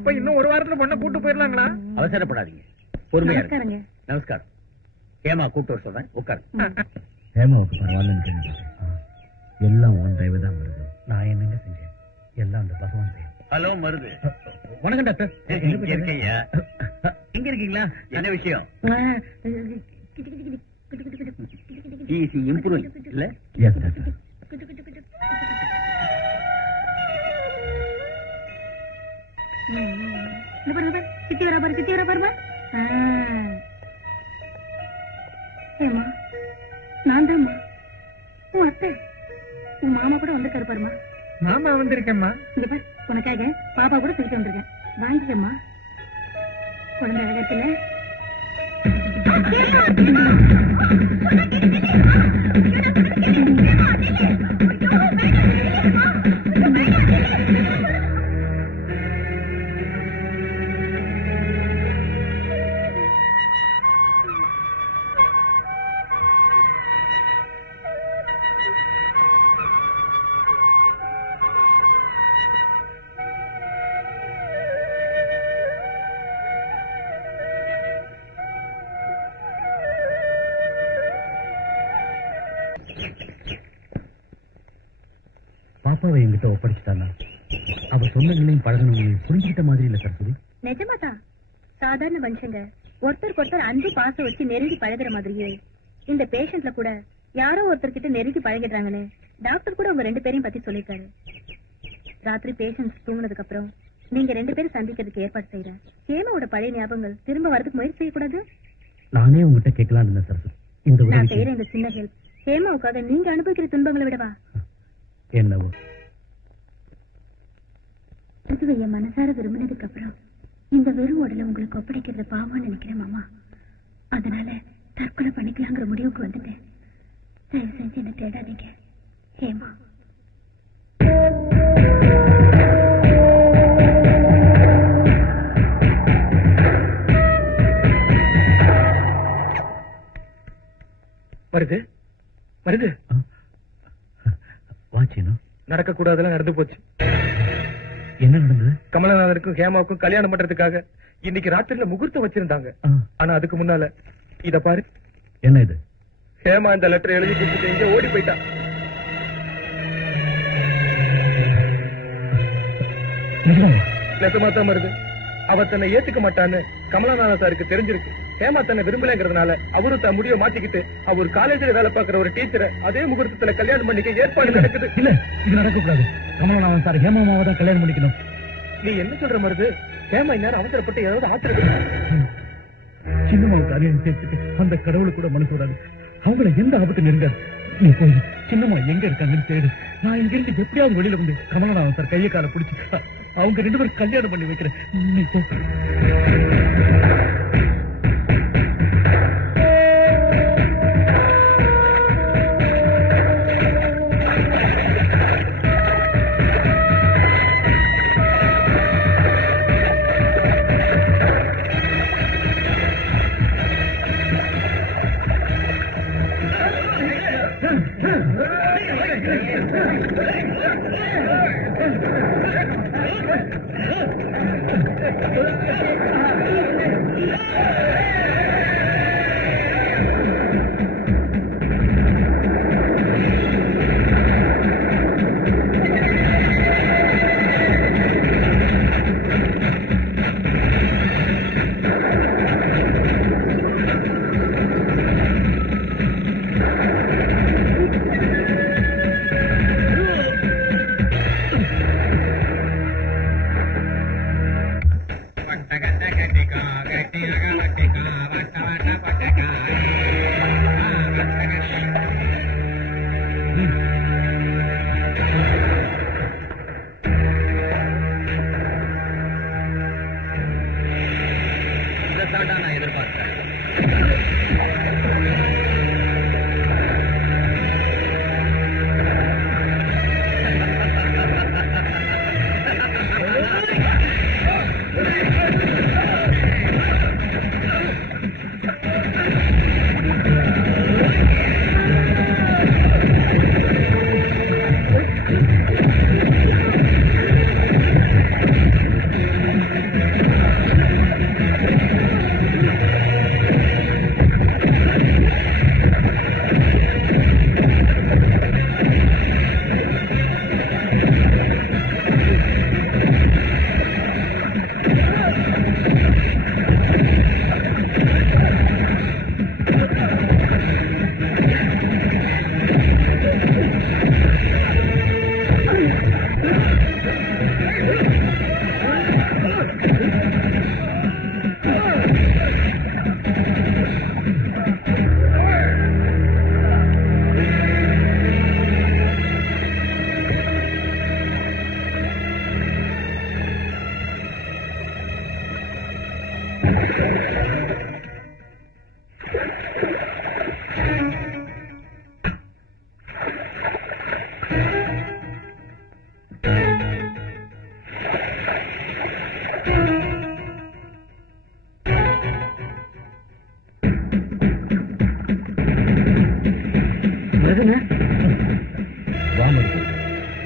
அப்ப இன்னும் ஒரு வாரத்துல பொண்ணை கூட்டு போயிடலாங்களா? அவசரப்படாதீங்க, பொறுமையா இருங்க. நமஸ்காரம். ஹேமா கூட்டு வர சொல்றேன், உட்காரு. ஹேமாவுக்கு பரவாயில்லன்னு தெரிஞ்சு எல்லாம் உன் தயவு தான் வருது. நான் என்னங்க செஞ்சேன்? எல்லாம் அந்த பகவான் தயவு. ஹலோ மருது. வணக்கம் டாக்டர். இருக்கீங்க? எங்க இருக்கீங்களா? என்ன விஷயம்? இம்ப்ரூவ் இல்ல? Yes doctor. சித்தி வரா பாரு, சித்தி வரா பாருமா. ஏமா நான் தான் உன் அத்தை, உன் மாமா கூட வந்திருக்காரு பாருமா. மாமா வந்திருக்கேம்மா. இங்க பாரு, உனக்காக பாப்பா கூட தூக்கிட்டு வந்திருக்கேன், வாங்கிக்கம்மா. குழந்தை அழகா இருக்குல்ல? பாப்பாவை என்கிட்ட ஒப்படைச்சிட்டானா அவ சொன்னங்களையும் பழகங்களையும் புரிஞ்சுக்கிட்ட மாதிரி இல்ல சரஸ்வதி. நிஜமாதான். சாதாரண மனுஷங்க ஒருத்தருக்கு ஒருத்தர் அன்பு பாசம் வச்சு நெருங்கி பழகுற மாதிரியே இந்த பேஷண்ட்ல கூட யாரோ ஒருத்தர்கிட்ட நெருங்கி பழகிடுறாங்கன்னு டாக்டர் கூட உங்க 2 பேரையும் பத்தி சொல்லிருக்காரு. ராத்திரி பேஷண்ட்ஸ் தூங்கினதுக்கு அப்புறம் நீங்க 2 பேரும் சந்திக்கிறதுக்கு ஏற்பாடு செய்யறேன். ஹேமாவோட பழைய ஞாபகங்கள் திரும்ப வரதுக்கு முயற்சி செய்யக்கூடாது. நானே உங்ககிட்ட கேட்கலாம் இருந்தேன் சரஸ்வதி. நான் செய்யற இந்த சின்ன ஹெல்ப் ஹேமாவுக்காக நீங்க அனுபவிக்கிற துன்பங்களை விடவா? என்னவோ புதுவைய மனசார விரும்பினதுக்கு அப்புறம் இந்த வெறும் உடல உங்களுக்கு ஒப்படைக்கிறத பாவம்னு நினைக்கிறேன் மாமா. அதனால தற்கொலை பண்ணிக்கலாங்கிற முடிவுக்கு வந்துட்டேன். தயவு செஞ்சு என்ன தேடாதீங்க ஹேமா. வருது வருது. வாச்சினோ நடக்க கூடாதெல்லாம் நடந்து போச்சு. என்ன நடந்தது? கமலநாதனுக்கும் ஹேமாவுக்கும் கல்யாணம் பண்றதுக்காக இன்னைக்கு ராத்திரில முகூர்த்தம் வச்சிருந்தாங்க. ஆனா அதுக்கு முன்னால இத பாரு. என்ன இது? ஹேமா இந்த லெட்டர் எழுதி கொடுத்துட்டு இங்க ஓடி போயிட்டா. நெசமாத்தான் வருது. அவ தன்னை ஏத்துக்க மாட்டான்னு கமலநாத சாருக்கு தெரிஞ்சிருக்கு. ஹேமா தன்னை விரும்பலங்கிறதுனால அவரு தன் முடிவை மாத்திக்கிட்டு அவர் காலேஜில் வேலை பார்க்கிற ஒரு டீச்சரை அதே முகூர்த்தத்துல கல்யாணம் பண்ணிக்க ஏற்பாடு நடக்குது. இல்ல, இது நடக்கக்கூடாது. கமலநாதன் சார் ஹேமாமாவை தான் கல்யாணம் பண்ணிக்கணும். நீ என்ன சொல்ற மருது? ஹேமா இந்நேரம் அவசரப்பட்டு ஏதாவது ஆத்திருக்கு. சின்னம்மாவுக்கு அரியணை சேர்த்துட்டு அந்த கடவுளை கூட மனசு விடாது. அவங்கள எந்த ஆபத்து நெருங்காது. நீ போய் சின்னம்மா எங்க இருக்காங்கன்னு தேடு. நான் இங்க இருந்து எப்படியாவது வெளியில வந்து கமலநாதன் சார் கையை காலை பிடிச்சி அவங்க 2 பேரும் கல்யாணம் பண்ணி வைக்கிறேன். நீ போ.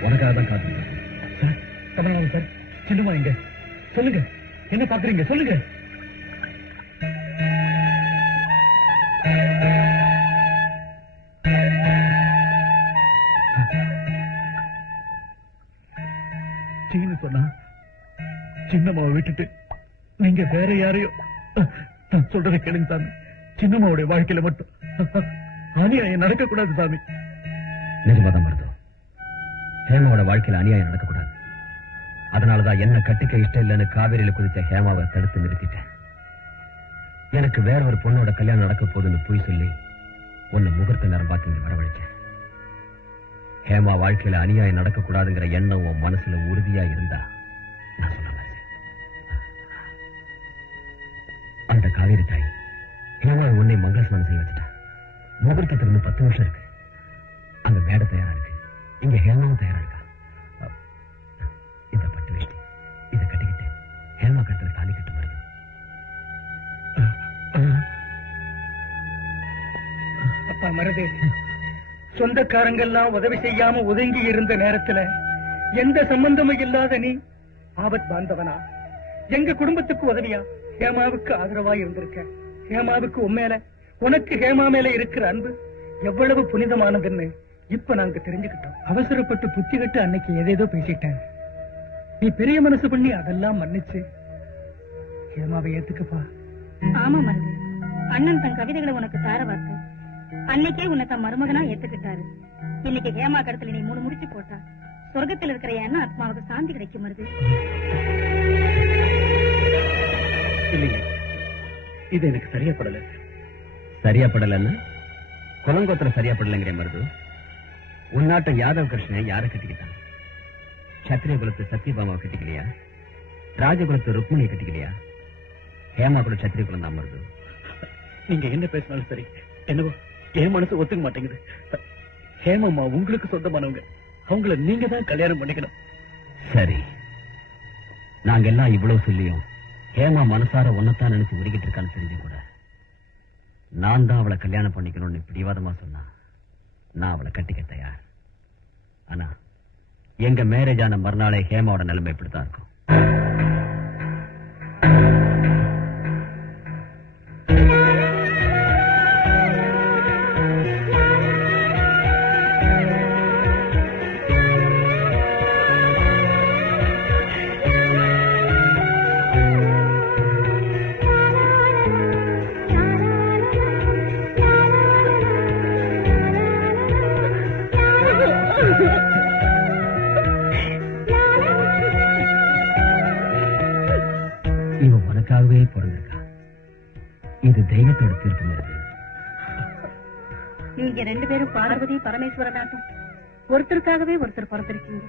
உனக்காக தான் காத்து. கமலநாதன் சார், சின்னம்மா எங்க? சொல்லுங்க, என்ன பாக்குறீங்க? சொல்லுங்க. சீனு சொன்னா சின்னம்மாவை விட்டுட்டு நீங்க வேற யாரையோ நான் சொல்றதை கேளுங்க சாமி. சின்னம்மாவுடைய வாழ்க்கையில மட்டும் அநியாயம் நடக்கக்கூடாது சாமி. நிஜமாதான் வருது. ஹேமாவோட வாழ்க்கையில அநியாயம் நடக்கக்கூடாது. அதனாலதான் என்ன கட்டிக்க இஷ்டம் இல்லைன்னு காவேரியில குதிச்ச ஹேமாவை தடுத்து நிறுத்திட்டேன். எனக்கு வேற ஒரு பொண்ணோட கல்யாணம் நடக்க போதுன்னு போய் சொல்லி ஒன்னு முகூர்த்த நேரம் பார்த்து வரவழைச்சேன். ஹேமா வாழ்க்கையில அநியாயம் நடக்கக்கூடாதுங்கிற எண்ணம் உன் மனசுல உறுதியா இருந்தா நான் சொன்ன அந்த காவேரி தாய் ஹேமா உன்னை மங்களஸ்நானம் செய்ய வச்சுட்டா. முகூர்த்தத்திலிருந்து 10 நிமிஷம் இருக்கு. அந்த மேடை தயாரா இருக்கு. இங்க ஹேமாவும் தயாரா இருக்கா. இந்த பட்டு வேஷ்டி இதை கட்டிக்கிட்டு ஹேமா கட்டல தாலி கட்டு வருது. அப்பா மருது, சொந்தக்காரங்கெல்லாம் உதவி செய்யாம ஒதுங்கி இருந்த நேரத்துல எந்த சம்பந்தமும் இல்லாத நீ ஆபத் பாந்தவனா எங்க குடும்பத்துக்கு உதவியா ஹேமாவுக்கு ஆதரவா இருந்திருக்க. ஹேமாவுக்கு உண்மையில உனக்கு ஹேமா மேல இருக்கிற அன்பு எவ்வளவு புனிதமானதுன்னு இப்ப நாங்க தெரிஞ்சுக்கிட்டோம். அவசரப்பட்டு புத்தி கட்டு அன்னைக்கு ஏதேதோ பேசிட்டேன். நீ பெரிய மனசு பண்ணி அதெல்லாம் மன்னிச்சு ஹேமாவை ஏத்துக்கப்பா. ஆமா மருது, அண்ணன் தன் கவிதைகளை உனக்கு தார வார்த்தை. அன்னைக்கே உன்னை தன் மருமகனா ஏத்துக்கிட்டாரு. இன்னைக்கு ஹேமா கடத்துல நீ 3 முடிச்சு போட்டா சொர்க்கத்தில் இருக்கிற எண்ணம் ஆத்மாவுக்கு சாந்தி கிடைக்கும் மருது. இல்லைங்க, இது எனக்கு சரியாப்படல. சரியாப்படலன்னு குலங்கோத்திர சரியாப்படலைங்கிற மருது. உன்னாட்ட யாதவ கிருஷ்ணன் யாரை கட்டிக்கிட்டான்? சத்திரிய குலத்து சத்யபாமாவை கட்டிக்கலையா? ராஜகுலத்து ருக்மிணியை கட்டிக்கலையா? ஹேமா கூட சத்திரிய குலம் தான் மருது. நீங்க என்ன பேசினாலும் சரி, என்னவோ என் மனசு ஒத்துக்க மாட்டேங்குது. ஹேமாமா உங்களுக்கு சொந்தமானவங்க, அவங்கள நீங்க தான் கல்யாணம் பண்ணிக்கணும். சரி, நாங்க எல்லாம் இவ்வளவு சொல்லியும் ஹேமா மனசார ஒன்னத்தான் நினைச்சு உருகிட்டு இருக்கான்னு தெரிஞ்சு கூட நான் தான் அவளை கல்யாணம் பண்ணிக்கணும்னு பிடிவாதமா சொன்னா நான் அவளை கட்டிக்க தயார். ஆனா எங்க மேரேஜ் ஆன மறுநாளே ஹேமாவோட நிலைமை இப்படித்தான் இருக்கும். இவன் உனக்காகவே பிறந்திருக்கா. இது தெய்வத்தோட தீர்ப்பு. நீங்க 2 பேரும் பார்வதி பரமேஸ்வரனாட்டும் ஒருத்தருக்காகவே ஒருத்தர் பிறந்திருக்கீங்க.